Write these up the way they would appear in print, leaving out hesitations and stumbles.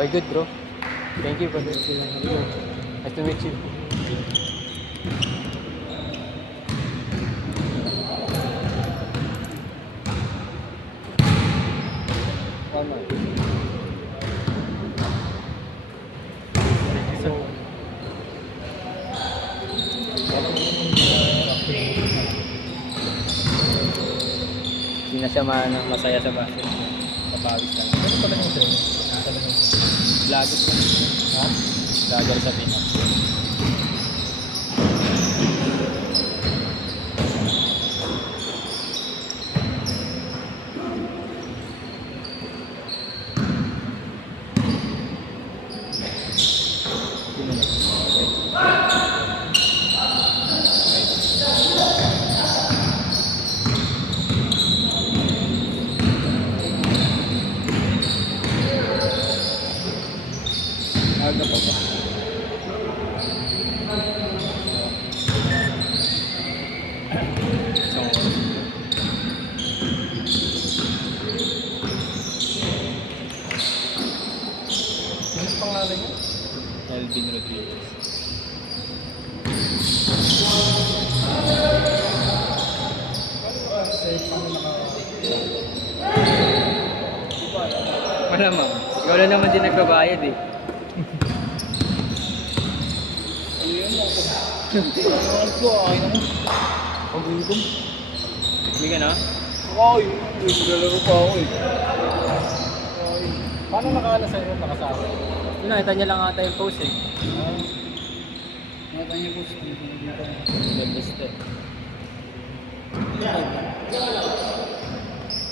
Okay, good bro. Thank you brother. Nice to meet you. Tama. So, hindi na siya masaya sa basketball. Sa pawis lang. Ano pala yung sa'yo? Vlogger ko. Ha? Vlogger sa Pinas. Aga pa ba? Isang oras. Ano pangalan niya? Elvin Rodriguez. Safe ano naka... Malamang. Ikaw lang naman din nagbabayad eh. Ayun ako. Ano ko? Ayun ako. Ang gutom. Hindi ka na? Ay, naglalaro pa ako eh. Ay. Paano nakaala sa'yo? Nakasama? Yun, nakita niya lang ata yung post eh. Nakita niya po siya. Ganda step.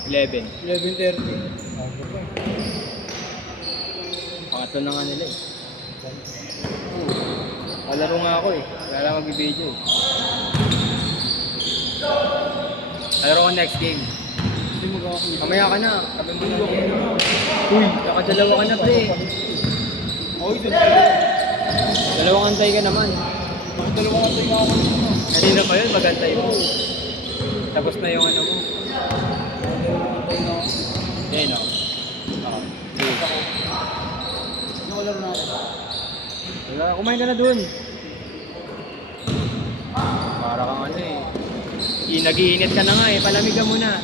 11. 11:30. Pangatlo na nga nila eh. Kalaro nga ako eh. Wala lang mag-video eh. Kalaro ko next game. Hindi mo gawa ko. Mamaya ka na. Sabi mo na. Uy, nakadalawa ka na pre. Oy, Dalawang antay ka naman. bakit dalawang antay nga ako? Kanina pa yun, magantay mo. Tapos na yung ano mo. Dalawang antay nga ako. Eh no. Oo. Ano ko laro natin? Wala, kumain ka na dun. Para kang ano eh. Nag-iinit ka na nga eh, palamig ka muna.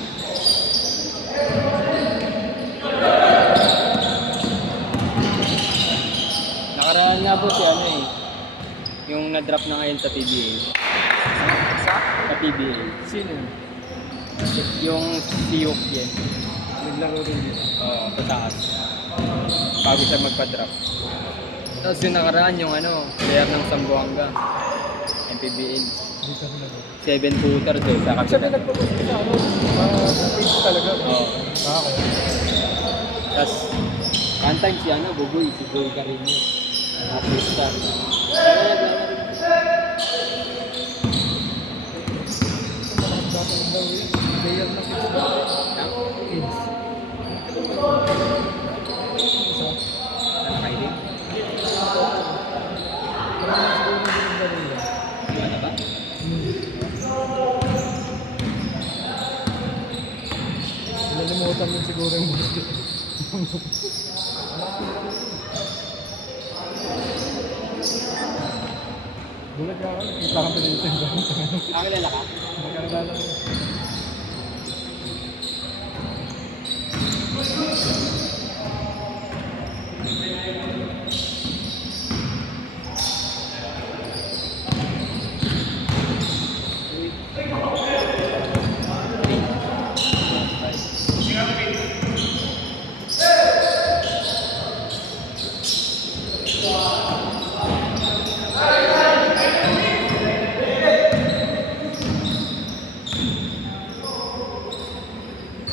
Nakaraan nga po si ano eh. Yung na-drop na ngayon sa PBA. Sa PBA. Sino yun? Yung si Yuk yan. Naglaro rin yun. Oo, sa taas. Bago siya magpa-drop. Tapos yung nakaraan yung ano, player ng Zamboanga. MPBA. Dito ko laro. 7-footer doon sa Actually, kapita. nagpo-post ko sa ano, sa page talaga. Oo. Ako. Tapos, one time si ano, Buboy, si Boy Carino. Artista. Kaya naglalaro. Dapat ang daw yun. Player na kids ba? Kids. Isa. Ano kayo din? Parang siguro na din ang laro yun. Ano ba? Nalimutan mo siguro yung basket. Bulag ako, nakita ka pa dito yung ganito. Kakilala ka? Magkakilala ko.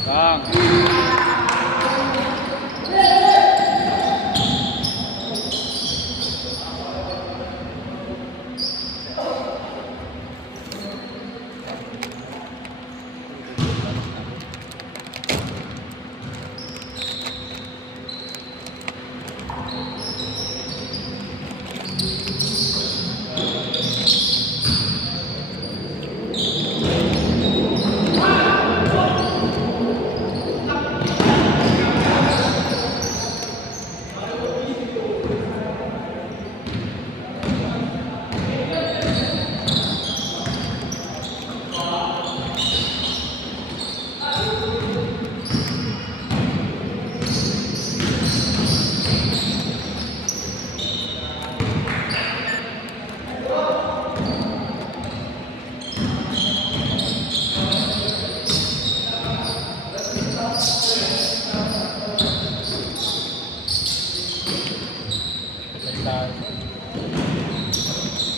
Bang!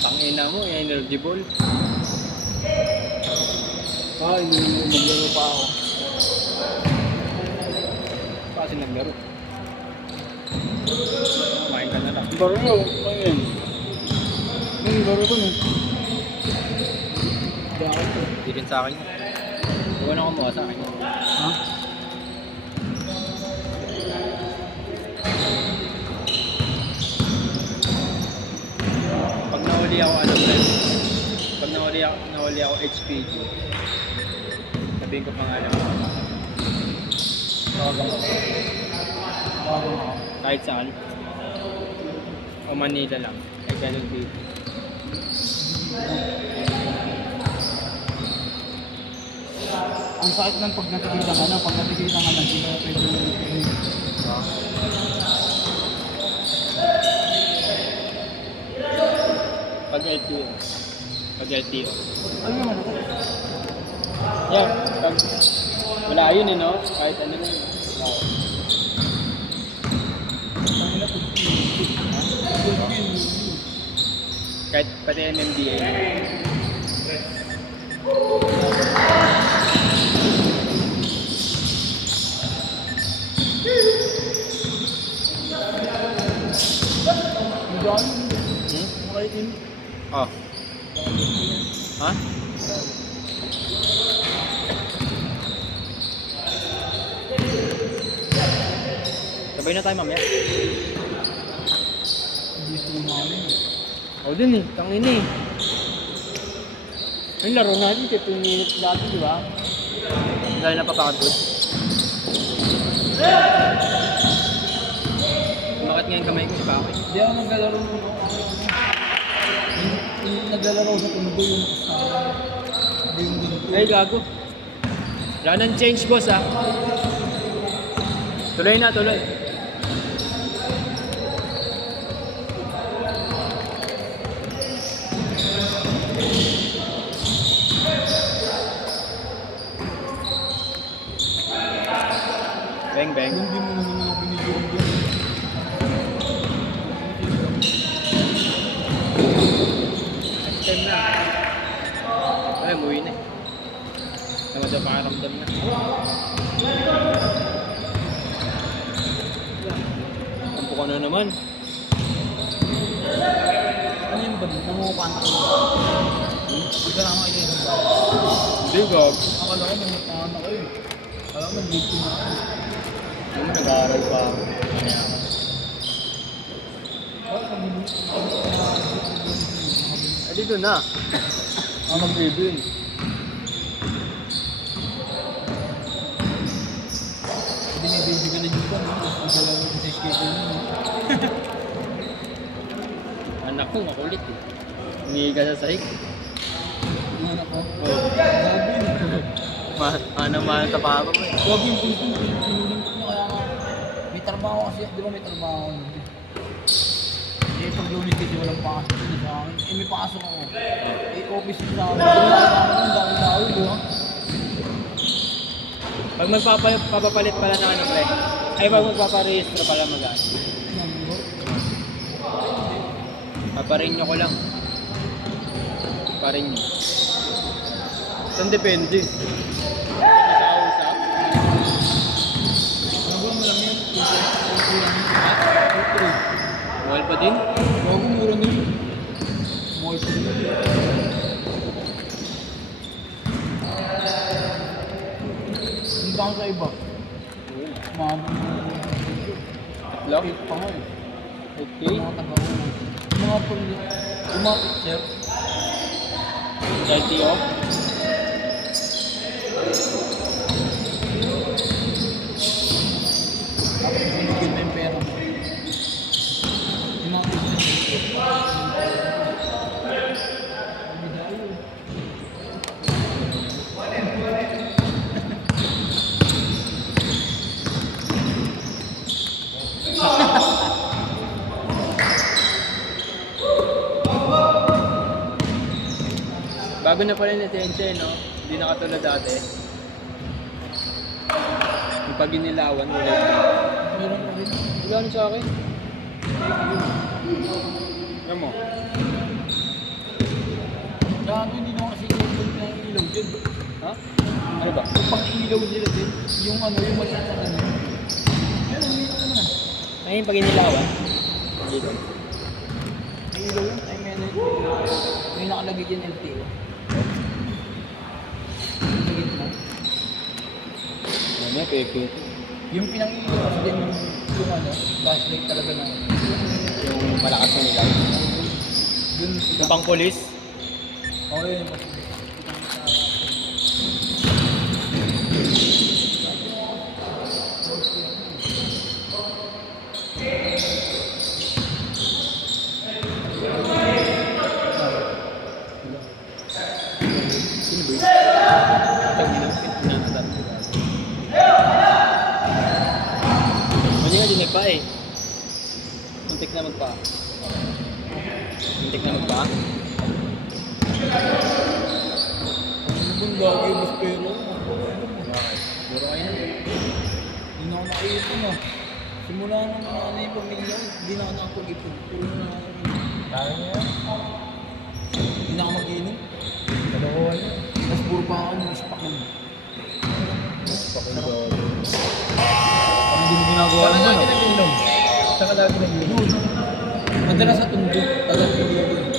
Tangina mo, energy ball. Hindi naman maglaro pa ako. Kasi naglaro. Kumain ka na lang. Baro mo, ayun. Baro ko nun. Bakit to? Hindi rin sa akin. Huwag na kumuha sa akin. Ha? Pag nahuli ako, ano ba yun? Pag nahuli ako HPG, sabihin ko pangalan mo. Tawagan ako. Tawagan ako. Kahit saan. O Manila lang. Kahit ganun dito. Ang sakit ng pag nakikita ka na, pag nakikita ka na, hindi ka pwede Pag LTO. Pag LTO. ano naman ako? Yeah, pag wala yun no? Kahit ano lang. Kahit pati MMDA. Hmm? Oh. Ha? Sabay na tayo mamaya. Hindi ko namin. O din eh, tangin eh. Yung laro natin, 15 minutes dati, di ba? Dahil napapagod. Bakit ngayon kamay ko pa ako eh? Hindi ako naglalaro mo. Yung naglalaro sa tundo yung kasama. Hindi yung ganito. Ay, gago. Wala nang change, boss ah. Tuloy na, tuloy. Bang, bang. Hindi mo naman ako binigyan doon. Next time na. Ay, umuwi na eh. Naman sa pakaramdam na. Tampo ka na naman. Ano yung ba? Nangungupahan ako. Hindi ka naman kayo sa bahay. Hindi, gag. Akala ko nangungupahan ako eh. Akala ko nag-late na ako. Hindi mo nag-aaral pa. Eh, dito na. Mag-review. Binibigyan ka na dito, no? Ang dalawa ko sa schedule mo. Anak ko, makulit eh. Humingi ka sa sahig. Yung anak ko. Oo. Gabi yun. Mahal sa papa mo eh. Gabi yung punto. Sinuling ko niya kaya nga. May trabaho kasi. Di ba may trabaho ako nun? Eh, pag lunes kasi walang pasok na sa akin. Eh, may pasok ako. Eh, office ko sa akin. Ang dami-dami, di ba? Pag magpapapalit pala ng ano pre, ay pag magpaparehistro pala mag-ano. Paparinyo ko lang. Paparinyo. Saan depende? Sa kausap? Ano mo lang yan? Mahal pa din? Bago mura na yun. Mahal pa din. Hindi ako sa iba. Mahabang Tatlo? pa nga eh. Okay. Mga taga-ulo. Mga puli. Umapit, sir. LTO? Tapos binigyan mo yung pera mo. Umapit, sir. Medalyo. Bago na pala yung lisensya eh, no? Hindi na katulad dati. Yung pag inilawan, wala yun. Meron pa rin. Wala na sa akin. Alam mo? Gago, hindi naman kasi yung pang ilaw dyan. Ha? Ano ba? Yung pang ilaw nila din, yung ano, yung maliit na ano. Ayun, umiinom ka na. Ay, pag inilawan. Dito. May ilaw yun, ay may ano yun. May nakalagay dyan LTO. Sa gitna. Ano, pepe. Yung pinang-ilaw kasi din yung ano, flashlight talaga na. Yung malakas na nila. Dun, Yung pang polis. Oo, yun yung pang Hindi nga dinig pa eh. Muntik na magpa. Muntik na magpa. Ano bang gagawin mas pero? Puro kayo na. Hindi na ako nakaipon ah. Simula nung ano yung pamilya ko, hindi na ako nakapag-ipon. Puro na ako. Kaya niya yan. Hindi na ako mag-inom. Kalokohan niya. Tapos puro pa ako ng ispakan. Parang hindi mo ginagawa mo. Saan ka lagi nag-inom? Madalas sa tundo. Tagal ko